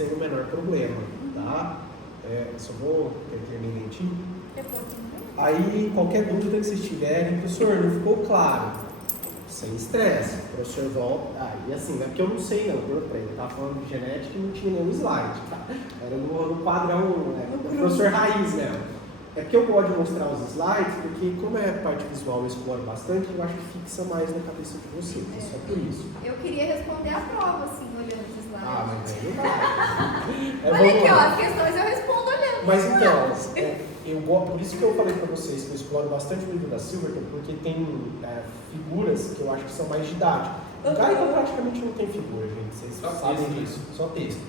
sem o menor problema, tá? Só vou terminar dentinho. Aí, qualquer dúvida que vocês tiverem, professor, não ficou claro, sem estresse, o professor volta, e assim, não é porque eu não sei não, ele estava falando de genética e não tinha nenhum slide, tá? Era no padrão, o professor raiz mesmo. É porque eu gosto de mostrar os slides, porque como é a parte visual eu exploro bastante, eu acho que fixa mais na cabeça de vocês, é só por isso. Eu queria responder a prova, assim, olhando os slides. Ah, mas aí não vai. Olha aqui, ó, as questões eu respondo olhando. Mas então, eu gosto, por isso que eu falei para vocês que eu exploro bastante o livro da Silverton, porque tem figuras que eu acho que são mais didáticas. O Gaico praticamente não tem figura, gente, vocês sabem disso, só texto.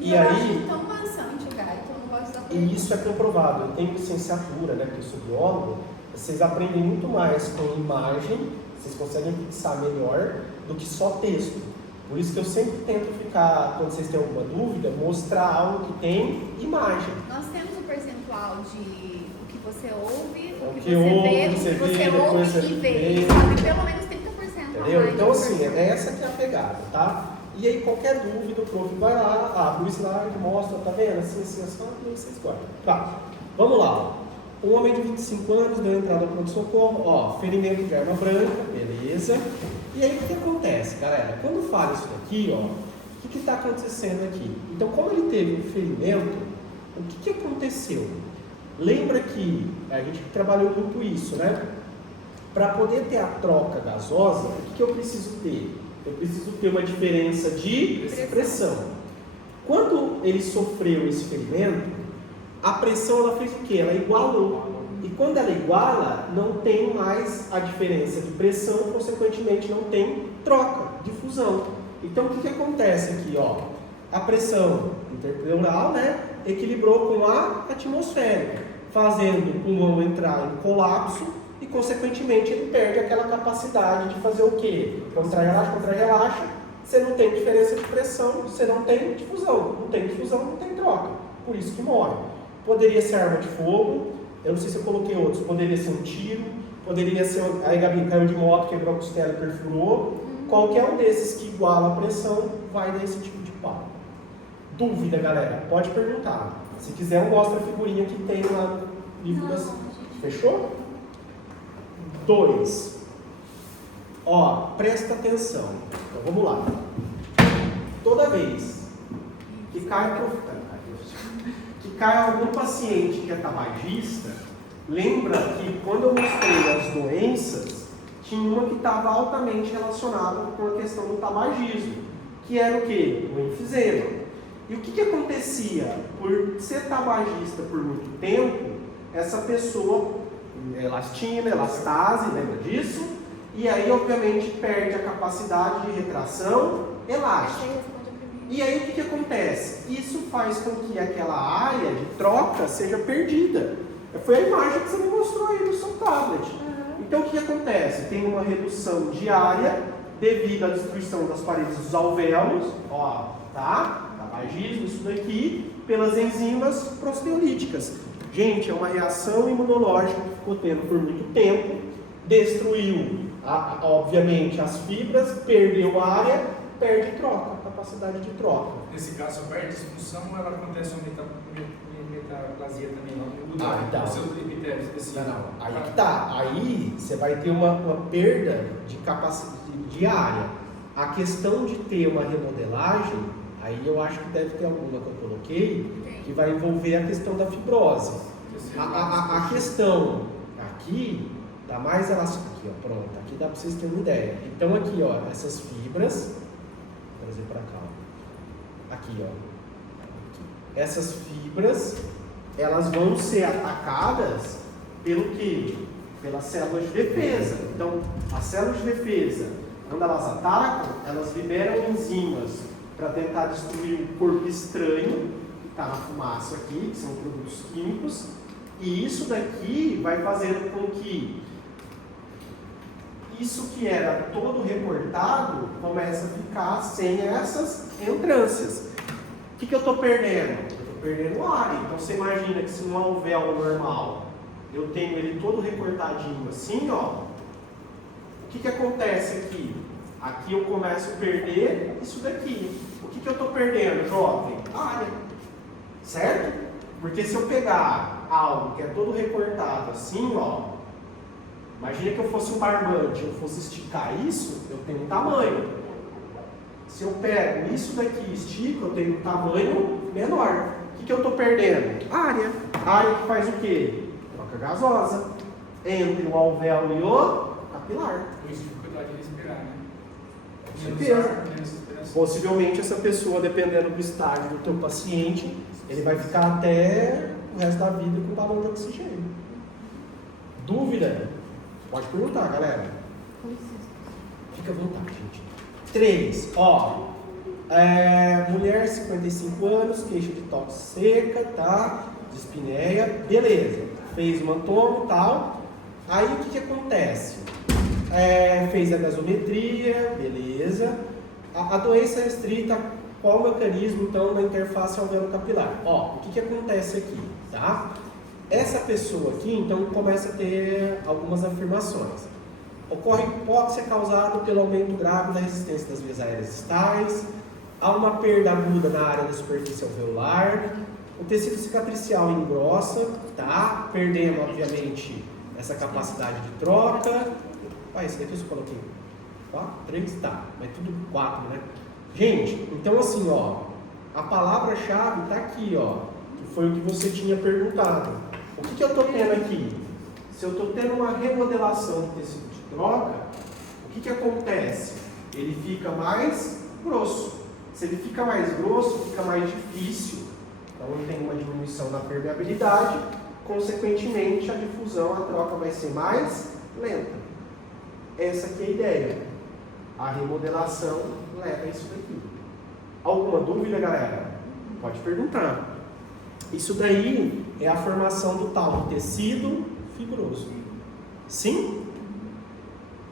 E eu acho tão maçante o Gaico, eu não gosto da coisa. E isso é comprovado, eu tenho licenciatura, né, porque eu sou biólogo, vocês aprendem muito mais com imagem, vocês conseguem fixar melhor do que só texto. Por isso que eu sempre tento ficar, quando vocês têm alguma dúvida, mostrar algo que tem imagem. Nós temos um percentual de o que você ouve, o que você vê, o que você depois ouve você e vê. vê. Sabe, pelo menos 30%. Entendeu? Então assim, essa que é a pegada, tá? E aí qualquer dúvida, o prof vai lá, abre o slide, mostra, tá vendo? Assim, assim, assim, e aí vocês guardam. Tá, vamos lá. Um homem de 25 anos deu entrada no pronto-socorro, ó, ferimento de arma branca, beleza. E aí o que acontece, galera? Quando fala isso daqui, ó, o que está acontecendo aqui? Então, como ele teve um ferimento, o que aconteceu? Lembra que a gente trabalhou muito isso, né? Para poder ter a troca gasosa, o que eu preciso ter? Eu preciso ter uma diferença de pressão. Quando ele sofreu esse ferimento, a pressão ela fez o quê? Ela igualou. E quando ela iguala, não tem mais a diferença de pressão, consequentemente não tem troca, difusão. Então o que acontece aqui? Ó? A pressão interpleural, né, equilibrou com a atmosférica, fazendo o pulmão entrar em colapso e consequentemente ele perde aquela capacidade de fazer o quê? Contrai, relaxa, você não tem diferença de pressão, você não tem difusão. Não tem difusão, não tem troca. Por isso que morre. Poderia ser arma de fogo, eu não sei se eu coloquei outros, poderia ser um tiro, poderia ser, aí Gabi caiu de moto, quebrou a costela e perfurou. Qualquer um desses que iguala a pressão vai dar esse tipo de pau. Dúvida, galera? Pode perguntar. Se quiser, eu mostro a figurinha que tem lá no livro das... Fechou? 2. Ó, presta atenção. Então vamos lá. Toda vez que cai algum paciente que é tabagista, lembra que quando eu mostrei as doenças, tinha uma que estava altamente relacionada com a questão do tabagismo, que era o quê? O enfisema. E o que acontecia? Por ser tabagista por muito tempo, essa pessoa, elastina, elastase, lembra disso? E aí, obviamente, perde a capacidade de retração elástica. E aí, o que acontece? Isso faz com que aquela área de troca seja perdida. Foi a imagem que você me mostrou aí no seu tablet. Então, o que acontece? Tem uma redução de área devido à destruição das paredes dos alvéolos, ó, tá? Tabagismo, isso daqui, pelas enzimas prosteolíticas. Gente, é uma reação imunológica que ficou tendo por muito tempo, destruiu, obviamente, as fibras, perdeu área, perde troca, capacidade de troca. Nesse caso, a parte de disfunção, ela acontece uma metaplasia também, não? Então. O seu epitélio específico. Não, aí que tá. Aí você vai ter uma perda de capacidade de área. A questão de ter uma remodelagem, aí eu acho que deve ter alguma que eu coloquei, que vai envolver a questão da fibrose. A questão aqui, dá mais elástico aqui, ó, pronto, aqui dá para vocês terem uma ideia. Então aqui, ó, essas fibras, vou trazer para cá, ó. Aqui, ó, aqui. Essas fibras, elas vão ser atacadas pelo quê? Pelas células de defesa. Então, as células de defesa, quando elas atacam, elas liberam enzimas para tentar destruir o corpo estranho, que está na fumaça aqui, que são produtos químicos, e isso daqui vai fazendo com que isso que era todo recortado comece a ficar sem essas entrâncias. O que eu estou perdendo? Eu estou perdendo área. Então você imagina que se num alvéolo normal eu tenho ele todo recortadinho assim, ó, o que acontece aqui? Aqui eu começo a perder isso daqui. O que que eu estou perdendo, jovem? Área. Certo? Porque se eu pegar algo que é todo recortado assim, ó, imagina que eu fosse um barbante, eu fosse esticar isso, eu tenho um tamanho. Se eu pego isso daqui e estico, eu tenho um tamanho menor. O que eu estou perdendo? Área. Área que faz o quê? Troca gasosa entre o alvéolo e o capilar. Por isso, dificuldade de respirar, né? Com certeza. Menos respiração. Possivelmente essa pessoa, dependendo do estágio do teu paciente, ele vai ficar até o resto da vida com balão de oxigênio. Dúvida? Pode perguntar, galera. Fica à vontade, gente. 3, ó. Mulher, 55 anos, queixa de tosse seca, tá? Dispneia, beleza. Fez uma tomo, tal. Aí o que acontece? Fez a gasometria, beleza. A doença é restrita, qual o mecanismo, então, da interface alvéolo capilar? Ó, o que acontece aqui, tá? Essa pessoa aqui, então, começa a ter algumas afirmações. Ocorre hipóxia causada pelo aumento grave da resistência das vias aéreas distais, há uma perda aguda na área da superfície alveolar, o tecido cicatricial engrossa, tá? Perdendo, obviamente, essa capacidade de troca. Esse daqui eu só coloquei 4, 3, tá, mas tudo 4, né? Gente, então assim, ó, a palavra-chave tá aqui, ó, que foi o que você tinha perguntado. O que eu tô tendo aqui? Se eu tô tendo uma remodelação do tecido de troca, o que acontece? Ele fica mais grosso. Se ele fica mais grosso, fica mais difícil. Então tem uma diminuição da permeabilidade, consequentemente a difusão, a troca vai ser mais lenta. Essa aqui é a ideia. A remodelação leva a isso daqui. Alguma dúvida, galera? Pode perguntar. Isso daí é a formação do tal do tecido fibroso. Sim?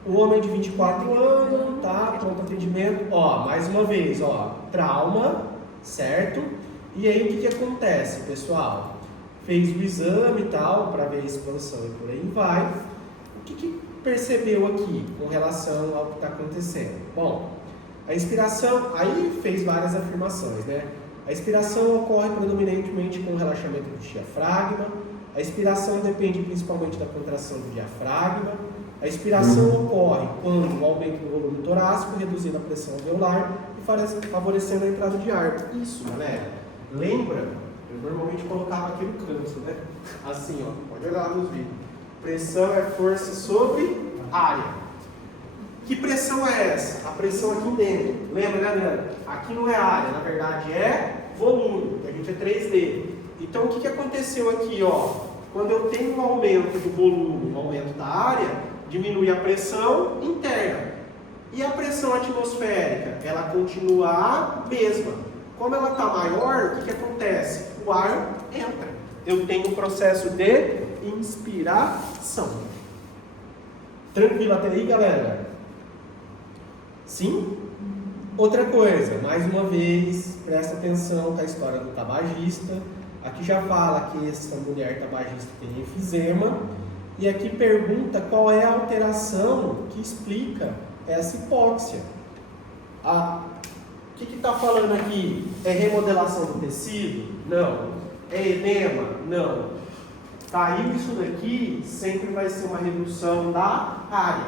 O homem de 24 anos, tá? Pronto atendimento. Ó, mais uma vez, ó, trauma, certo? E aí o que acontece, pessoal? Fez o exame e tal, para ver a expansão e por aí vai. O que percebeu aqui com relação ao que está acontecendo? Bom, a inspiração, aí fez várias afirmações, né? A inspiração ocorre predominantemente com o relaxamento do diafragma. A inspiração depende principalmente da contração do diafragma. A inspiração ocorre quando o aumento do volume torácico, reduzindo a pressão alveolar e favorecendo a entrada de ar. Isso, galera. Lembra? Eu normalmente colocava aqui no canto, né? Assim, ó. Pode olhar lá nos vídeos. Pressão é força sobre área. Que pressão é essa? A pressão aqui dentro. Lembra, né, Leandro? Aqui não é área, na verdade é volume. A gente é 3D. Então, o que aconteceu aqui, ó? Quando eu tenho um aumento do volume, um aumento da área, diminui a pressão interna. E a pressão atmosférica? Ela continua a mesma. Como ela está maior, o que acontece? O ar entra. Eu tenho um processo de inspiração. Tranquilo até aí, galera? Sim? Outra coisa, mais uma vez, presta atenção com a história do tabagista. Aqui já fala que essa mulher tabagista tem enfisema. E aqui pergunta qual é a alteração que explica essa hipóxia. O que está falando aqui? É remodelação do tecido? Não. É edema? Não. Caiu isso daqui, sempre vai ser uma redução da área.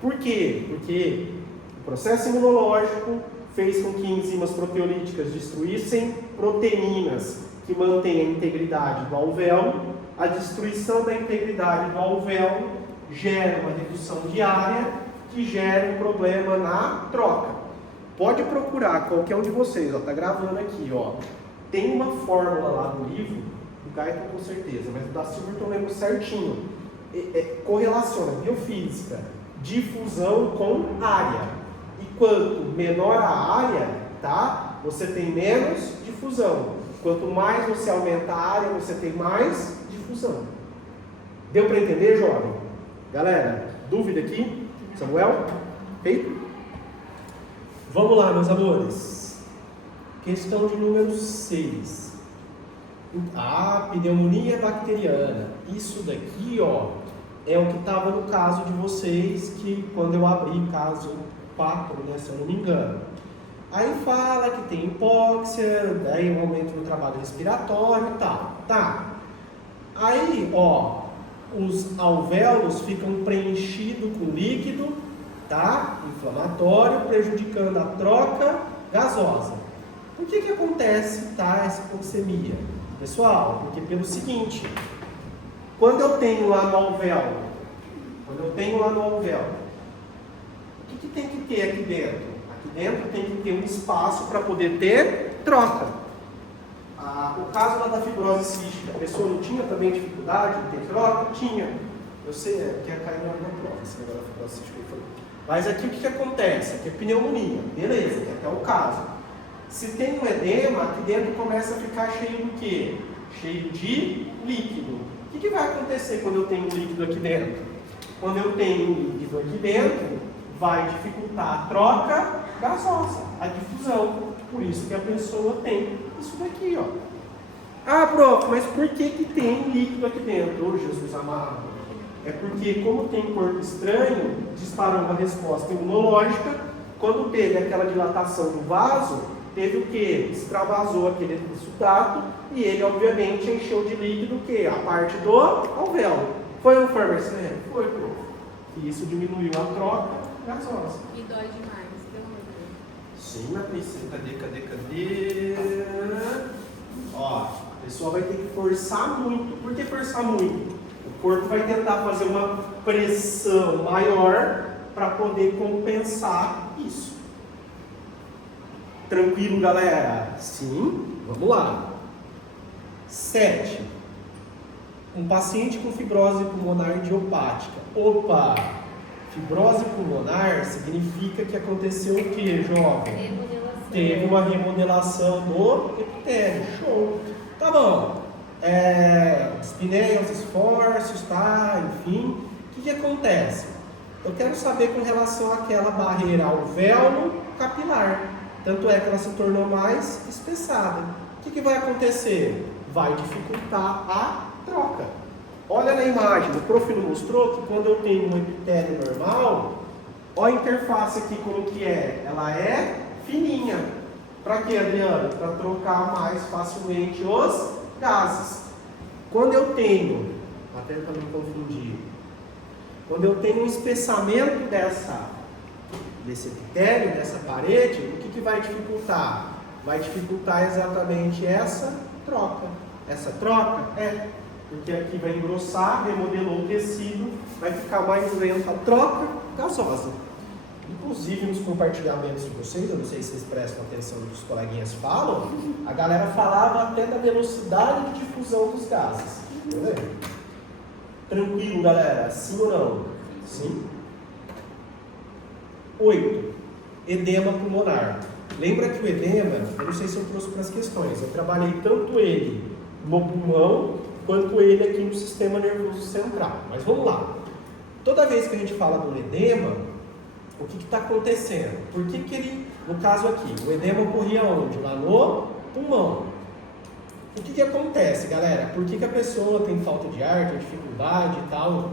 Por quê? Porque o processo imunológico fez com que enzimas proteolíticas destruíssem proteínas que mantêm a integridade do alvéolo. A destruição da integridade do alvéolo gera uma redução de área que gera um problema na troca. Pode procurar qualquer um de vocês, ó, tá gravando aqui, ó. Tem uma fórmula lá no livro, do Guyton com certeza, mas do da Silverton eu lembro certinho. Correlaciona biofísica, difusão com área. E quanto menor a área, tá? Você tem menos difusão. Quanto mais você aumenta a área, você tem mais difusão. Deu para entender, jovem? Galera, dúvida aqui? Samuel? Feito? Vamos lá, meus amores. Questão de número 6. A pneumonia bacteriana. Isso daqui, ó, é o que estava no caso de vocês, que quando eu abri caso 4, né, se eu não me engano. Aí fala que tem hipóxia, daí um aumento no trabalho respiratório e tal. Tá. Aí, ó, os alvéolos ficam preenchidos com líquido, tá? Inflamatório, prejudicando a troca gasosa. Por que acontece, tá, essa hipoxemia? Pessoal, porque pelo seguinte, quando eu tenho lá no alvéolo, o que tem que ter aqui dentro? Aqui dentro tem que ter um espaço para poder ter troca. O caso lá da fibrose cística, a pessoa não tinha também dificuldade de ter troca? Tinha. Eu sei, que ia cair na prova, esse negócio da fibrose cística. Mas aqui o que acontece? Aqui é pneumonia, beleza, que é o caso. Se tem um edema, aqui dentro começa a ficar cheio do quê? Cheio de líquido. O que vai acontecer quando eu tenho líquido aqui dentro? Quando eu tenho líquido aqui dentro, vai dificultar a troca gasosa, a difusão. Por isso que a pessoa tem isso daqui, ó. Ah, prof, mas por que tem líquido aqui dentro? Ô, Jesus amado. É porque, como tem corpo estranho, disparou uma resposta imunológica. Quando teve aquela dilatação do vaso, teve o que? Extravasou aquele sudato e ele, obviamente, encheu de líquido o que? A parte do alvéolo. Foi um Marcelo? Foi, prof. E isso diminuiu a troca gasosa. E dói demais, pelo amor de Deus. Sim, na princesa. Cadê? Ó, a pessoa vai ter que forçar muito. Por que forçar muito? O corpo vai tentar fazer uma pressão maior para poder compensar isso. Tranquilo, galera? Sim? Vamos lá. 7. Um paciente com fibrose pulmonar idiopática. Opa! Fibrose pulmonar significa que aconteceu o que, jovem? Remodelação. Teve uma remodelação do epitélio. Show! Tá bom. Espinéias, esforços, tá? Enfim. O que acontece? Eu quero saber com relação àquela barreira alvéolo capilar. Tanto é que ela se tornou mais espessada. O que vai acontecer? Vai dificultar a troca. Olha na imagem, o prof mostrou que quando eu tenho um epitélio normal, olha a interface aqui como que é. Ela é fininha. Para quê, Adriano? Para trocar mais facilmente os gases. Quando eu tenho, até para não confundir, quando eu tenho um espessamento desse epitélio, dessa parede, o que vai dificultar? Vai dificultar exatamente essa troca. Essa troca porque aqui vai engrossar, remodelou o tecido, vai ficar mais lenta a troca gasosa. Inclusive nos compartilhamentos de vocês, eu não sei se vocês prestam atenção no que os coleguinhas falam, a galera falava até da velocidade de difusão dos gases. Entendeu? Tranquilo, galera? Sim ou não? Sim. 8. Edema pulmonar. Lembra que o edema, eu não sei se eu trouxe para as questões, eu trabalhei tanto ele no pulmão, quanto ele aqui no sistema nervoso central. Mas vamos lá. Toda vez que a gente fala do edema, o que está acontecendo? Por que ele, no caso aqui, o edema ocorria onde? Lá no pulmão. O que acontece, galera? Por que a pessoa tem falta de ar, tem dificuldade e tal?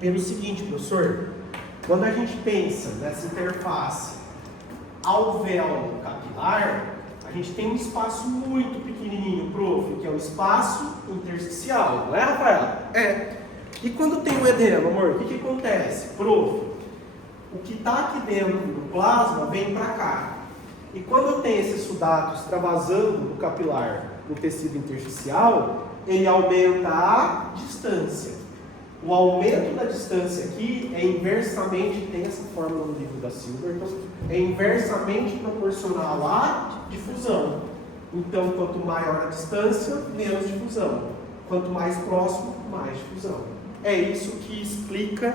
Pelo seguinte, professor, quando a gente pensa nessa interface alvéolo capilar, a gente tem um espaço muito pequenininho, prof, que é o espaço intersticial, não é, Rafael? É. E quando tem o edema, amor, o que acontece? Prof, o que está aqui dentro do plasma vem para cá. E quando eu tenho esses sudatos extravasando do capilar no tecido intersticial, ele aumenta a distância. O aumento da distância aqui é inversamente, tem essa fórmula no livro da Silverton, é inversamente proporcional à difusão. Então, quanto maior a distância, menos difusão. Quanto mais próximo, mais difusão. É isso que explica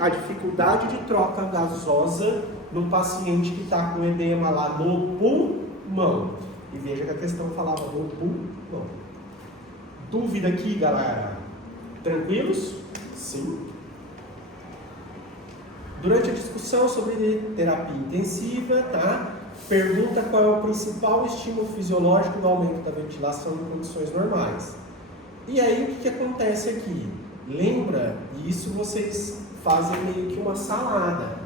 a dificuldade de troca gasosa no paciente que está com edema lá no pulmão. E veja que a questão falava no pulmão. Dúvida aqui, galera? Tranquilos? Sim. Durante a discussão sobre terapia intensiva, tá? Pergunta qual é o principal estímulo fisiológico do aumento da ventilação em condições normais. E aí, o que acontece aqui? Lembra? E isso vocês fazem meio que uma salada.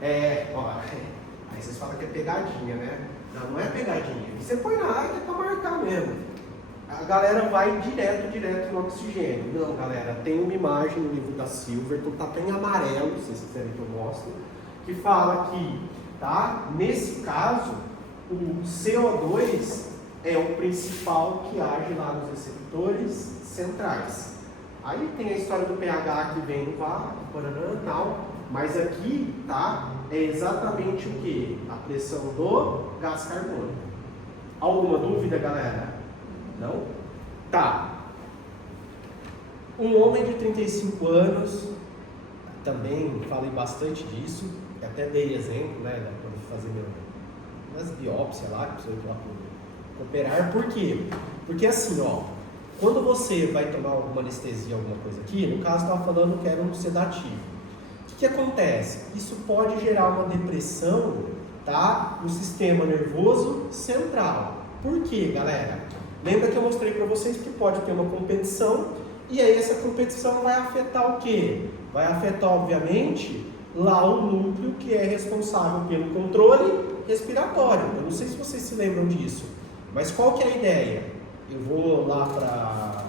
A Aí vocês falam que é pegadinha, né? Não, não é pegadinha. Você põe na área que é pra marcar mesmo. A galera vai direto no oxigênio. Não, galera, tem uma imagem no livro da Silverton, tá até em amarelo, se vocês quiserem que eu mostre, que fala que, tá? Nesse caso, o CO2 é o principal que age lá nos receptores centrais. Aí tem a história do pH que vem no vácuo, e tal, mas aqui, tá? É exatamente o que? A pressão do gás carbônico. Alguma dúvida, galera? Não? Tá. Um homem de 35 anos, também falei bastante disso, até dei exemplo, né, quando fui fazer minhas biópsias lá, que precisou ir lá operar. Por quê? Porque assim, ó, quando você vai tomar alguma anestesia, alguma coisa aqui, no caso estava falando que era um sedativo. O que acontece? Isso pode gerar uma depressão, tá, no sistema nervoso central. Por quê, galera? Lembra que eu mostrei para vocês que pode ter uma competição, e aí essa competição vai afetar o quê? Vai afetar, obviamente, lá o núcleo que é responsável pelo controle respiratório. Eu não sei se vocês se lembram disso, mas qual que é a ideia? Eu vou lá para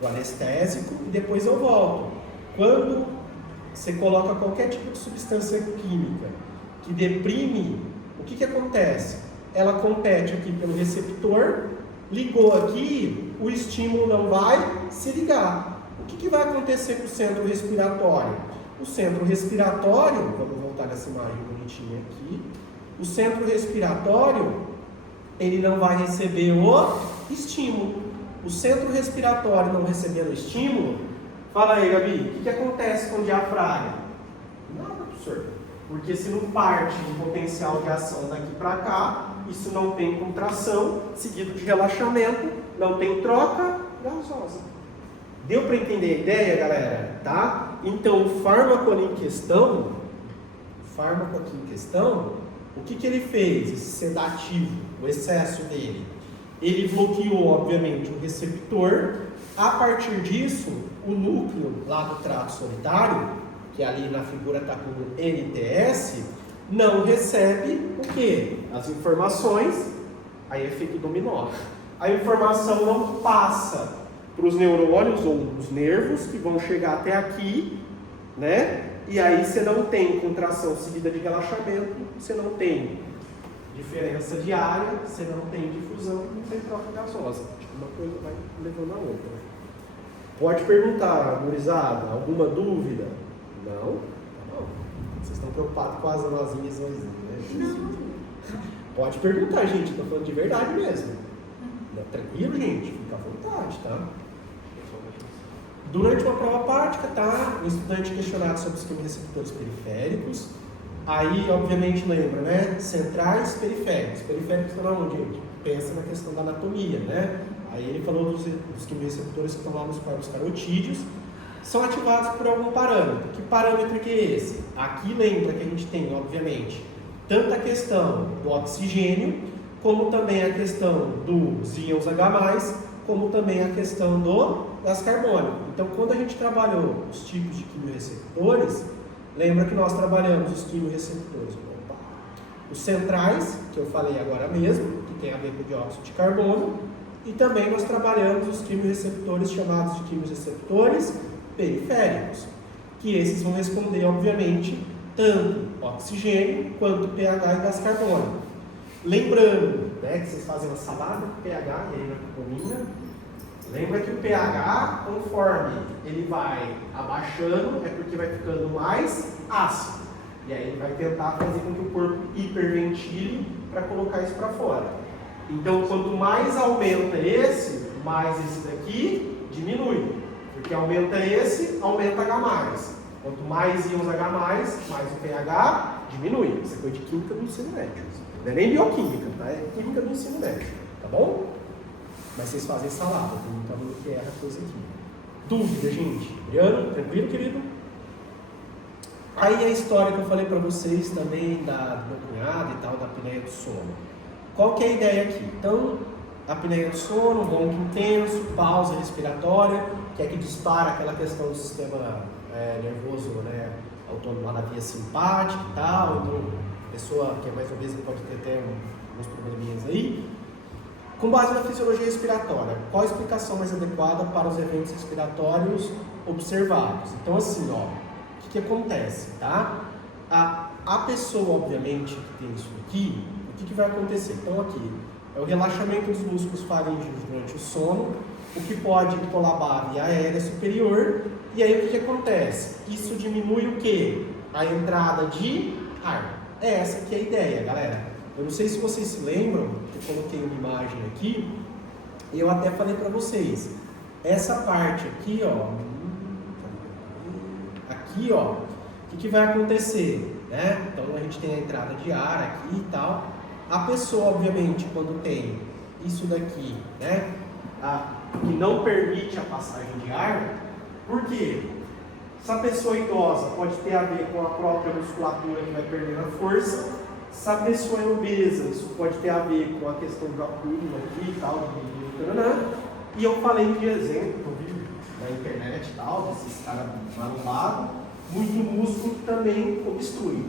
o anestésico e depois eu volto. Quando você coloca qualquer tipo de substância química que deprime, o que acontece? Ela compete aqui pelo receptor, ligou aqui, o estímulo não vai se ligar. O que vai acontecer com o centro respiratório? O centro respiratório, vamos voltar nessa imagem bonitinha aqui, o centro respiratório, ele não vai receber o estímulo. O centro respiratório não recebendo o estímulo, fala aí, Gabi, o que acontece com o diafragma? Nada, professor. Porque se não parte de potencial de ação daqui para cá, isso não tem contração, seguido de relaxamento, não tem troca gasosa. Deu para entender a ideia, galera? Tá? Então, o fármaco aqui em questão, o que ele fez? Esse sedativo, o excesso dele. Ele bloqueou, obviamente, o receptor. A partir disso, o núcleo lá do trato solitário, que ali na figura está com NTS, não recebe o quê? As informações, aí é efeito dominó. A informação não passa para os neurônios ou os nervos que vão chegar até aqui, né? E aí você não tem contração seguida de relaxamento, você não tem diferença de área, você não tem difusão, não tem troca gasosa. Uma coisa vai levando a outra. Pode perguntar, gurizada, alguma dúvida? Não? Não. Vocês estão preocupados com as nozinhas, né? Não. Pode perguntar, gente, estou falando de verdade mesmo. Tranquilo, gente? Fica à vontade, tá? Durante uma prova prática, tá? O estudante questionado sobre os quimioreceptores periféricos. Aí, obviamente, lembra, né? Centrais, periféricos. Periféricos estão onde, gente? Pensa na questão da anatomia, né? Aí ele falou dos quimioreceptores que estão lá nos corpos carotídeos. São ativados por algum parâmetro. Que parâmetro que é esse? Aqui lembra que a gente tem, obviamente, tanto a questão do oxigênio, como também a questão dos íons H+, como também a questão do gás carbônico. Então, quando a gente trabalhou os tipos de quimioreceptores, lembra que nós trabalhamos os quimioreceptores, os centrais, que eu falei agora mesmo, que tem a ver com o dióxido de carbono, e também nós trabalhamos os quimioreceptores chamados de quimioreceptores periféricos, que esses vão responder, obviamente, tanto oxigênio quanto pH e gás carbônico. Lembrando, né, que vocês fazem uma salada com pH e aí na comida. Lembra que o pH, conforme ele vai abaixando, é porque vai ficando mais ácido. E aí ele vai tentar fazer com que o corpo hiperventile para colocar isso para fora. Então, quanto mais aumenta esse, mais esse daqui diminui. Porque aumenta esse, aumenta H+. Quanto mais íons H+, mais o pH diminui. Isso é coisa de química do ensino médio. Não é nem bioquímica, tá? É química do ensino médio. Tá bom? Mas vocês fazem salada, perguntando o que é a coisa aqui. Dúvida, gente? Adriano, tranquilo, querido? Aí a história que eu falei para vocês também do meu cunhado e tal, da apneia do sono. Qual que é a ideia aqui? Então, apneia do sono, ronco intenso, pausa respiratória, que é que dispara aquela questão do sistema nervoso, né, autônomo lá na via simpática e tal, então pessoa que é mais obesa pode ter até uns probleminhas aí. Com base na fisiologia respiratória, qual a explicação mais adequada para os eventos respiratórios observados? Então, assim, ó, o que acontece, tá? A pessoa, obviamente, que tem isso aqui, o que vai acontecer? Então, aqui é o relaxamento dos músculos faríngeos durante o sono, o que pode colabar a via aérea superior, e aí o que acontece? Isso diminui o quê? A entrada de ar. É essa que é a ideia, galera. Eu não sei se vocês se lembram, eu coloquei uma imagem aqui, e eu até falei para vocês, essa parte aqui, ó, o que vai acontecer, né? Então a gente tem a entrada de ar aqui e tal. A pessoa, obviamente, quando tem isso daqui, né, que não permite a passagem de ar, por quê? Essa pessoa idosa pode ter a ver com a própria musculatura que vai perdendo a força. Se a pessoa é obesa, isso pode ter a ver com a questão do acúmulo aqui e tal, e eu falei de exemplo, eu vi na internet e tal, desses caras marombados, muito músculo que também obstrui.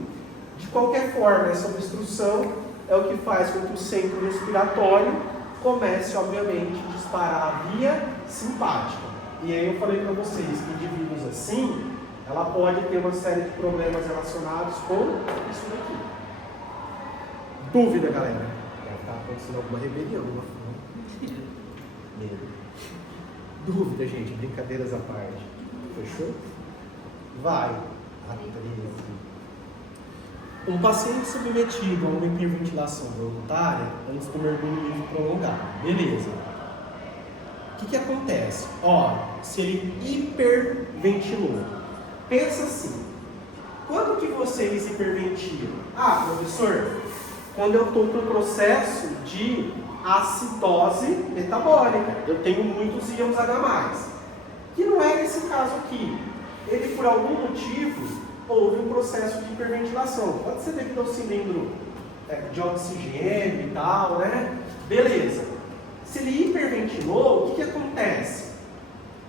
De qualquer forma, essa obstrução é o que faz com que o centro respiratório comece, obviamente, a disparar a via simpática. E aí eu falei para vocês que indivíduos assim, ela pode ter uma série de problemas relacionados com isso daqui. Dúvida, galera? Deve estar acontecendo alguma rebelião lá fora. Dúvida, gente, brincadeiras à parte. Fechou? Vai. A 13. Um paciente submetido a uma hiperventilação voluntária antes do mergulho livre prolongado. Beleza. O que acontece? Ó, se ele hiperventilou. Pensa assim. Quando que vocês hiperventilam? Ah, professor, quando eu estou com um processo de acidose metabólica. Eu tenho muitos íons H+. Que não é esse caso aqui. Ele, por algum motivo, houve um processo de hiperventilação. Pode ser devido ao cilindro de oxigênio e tal, né? Beleza. Se ele hiperventilou, o que acontece?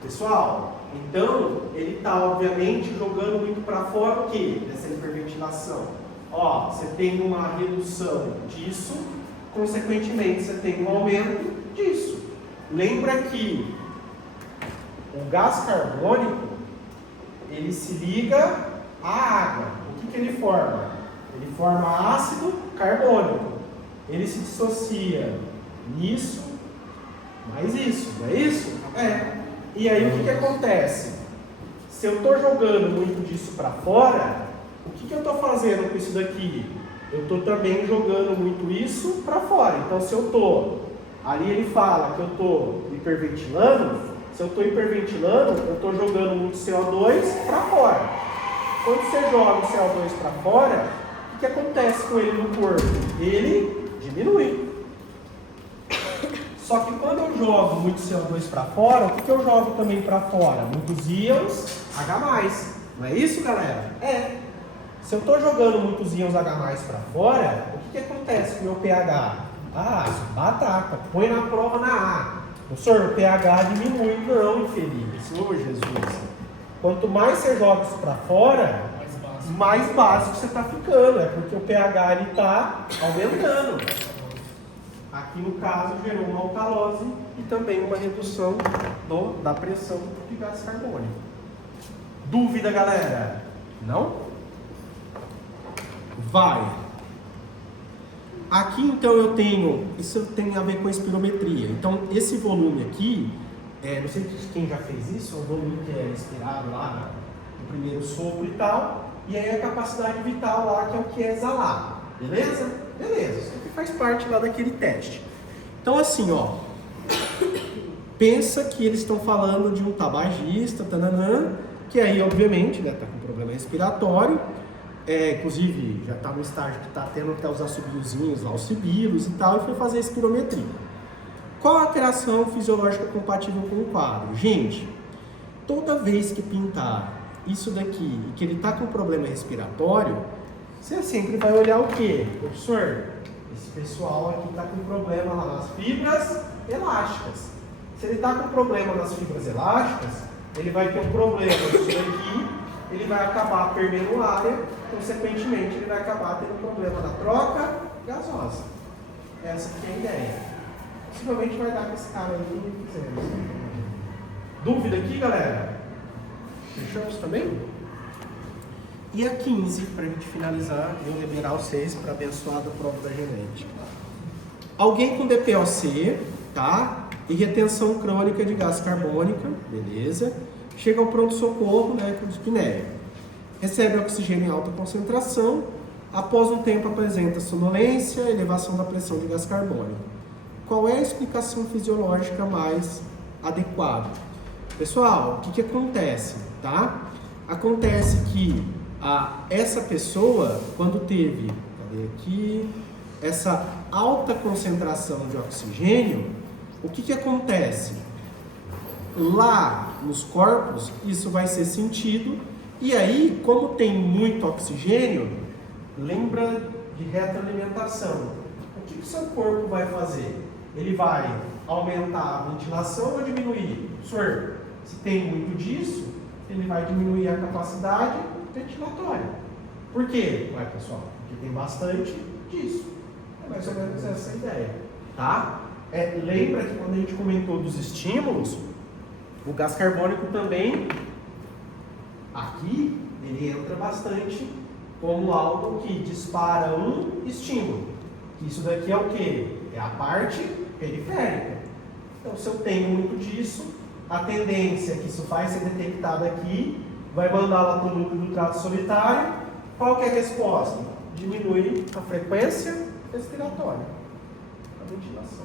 Pessoal, então, ele está, obviamente, jogando muito para fora o quê? Dessa hiperventilação. Ó, você tem uma redução disso, consequentemente, você tem um aumento disso. Lembra que o gás carbônico, ele se liga à água. O que ele forma? Ele forma ácido carbônico. Ele se dissocia nisso, mais isso, não é isso? É. E aí o que acontece? Se eu estou jogando muito disso para fora, o que eu estou fazendo com isso daqui? Eu estou também jogando muito isso para fora. Então se eu estou, ali ele fala que eu estou hiperventilando, se eu estou hiperventilando, eu estou jogando muito CO2 para fora. Quando você joga o CO2 para fora, o que acontece com ele no corpo? Ele diminui. Só que quando eu jogo muito CO2 para fora, o que eu jogo também para fora? Muitos íons H+. Não é isso, galera? É. Se eu estou jogando muitos íons H+ para fora, o que acontece com o meu pH? Ah, bataca, põe na prova na A. Professor, o pH diminui. Não, infeliz. Senhor Jesus. Quanto mais você joga isso para fora, mais básico você está ficando. É porque o pH está aumentando. Aqui no caso gerou uma alcalose e também uma redução da pressão de gás carbônico. Dúvida, galera? Não? Vai. Aqui então eu tenho, isso tem a ver com a espirometria. Então esse volume aqui, não sei quem já fez isso, é um volume que é expirado lá no primeiro sopro e tal, e aí a capacidade vital lá que é o que é exalar. Beleza? Beleza, isso aqui faz parte lá daquele teste. Então assim, ó, pensa que eles estão falando de um tabagista, tananã, que aí obviamente, né, tá com problema respiratório, inclusive já está no estágio que está tendo até os assobiozinhos lá, os sibilos e tal, e foi fazer a espirometria. Qual a alteração fisiológica compatível com o quadro? Gente, toda vez que pintar isso daqui e que ele está com problema respiratório, você sempre vai olhar o quê? Professor, esse pessoal aqui está com problema lá nas fibras elásticas. Se ele está com problema nas fibras elásticas, ele vai ter um problema nisso daqui, ele vai acabar perdendo área, consequentemente ele vai acabar tendo problema na troca gasosa. Essa aqui é a ideia. Possivelmente vai dar com esse cara aí que fizemos. Dúvida aqui, galera? Fechamos também? E a 15, para a gente finalizar, eu liberar vocês para abençoar da prova da genética. Alguém com DPOC, tá? E retenção crônica de gás carbônica, beleza? Chega ao pronto-socorro, né, com dispneia. Recebe oxigênio em alta concentração, após um tempo apresenta sonolência, elevação da pressão de gás carbônico. Qual é a explicação fisiológica mais adequada? Pessoal, o que acontece, tá? Acontece que essa pessoa, quando teve, cadê aqui, essa alta concentração de oxigênio, o que acontece? Lá nos corpos, isso vai ser sentido, e aí, como tem muito oxigênio, lembra de retroalimentação. O que o seu corpo vai fazer? Ele vai aumentar a ventilação ou diminuir? Senhor, se tem muito disso, ele vai diminuir a capacidade ventilatória. Por quê? Ué, pessoal, porque tem bastante disso. É mais ou menos essa a ideia, tá? Lembra que quando a gente comentou dos estímulos, o gás carbônico também, aqui, ele entra bastante como algo que dispara um estímulo. Isso daqui é o quê? É a parte periférica. Então, se eu tenho muito disso, a tendência é que isso vai ser detectado aqui, vai mandar lá para o núcleo do trato solitário. Qual que é a resposta? Diminui a frequência respiratória, a ventilação.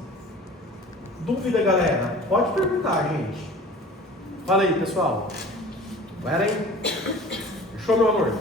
Dúvida, galera? Pode perguntar, gente. Fala aí, pessoal. Vai aí. Fechou, meu amor?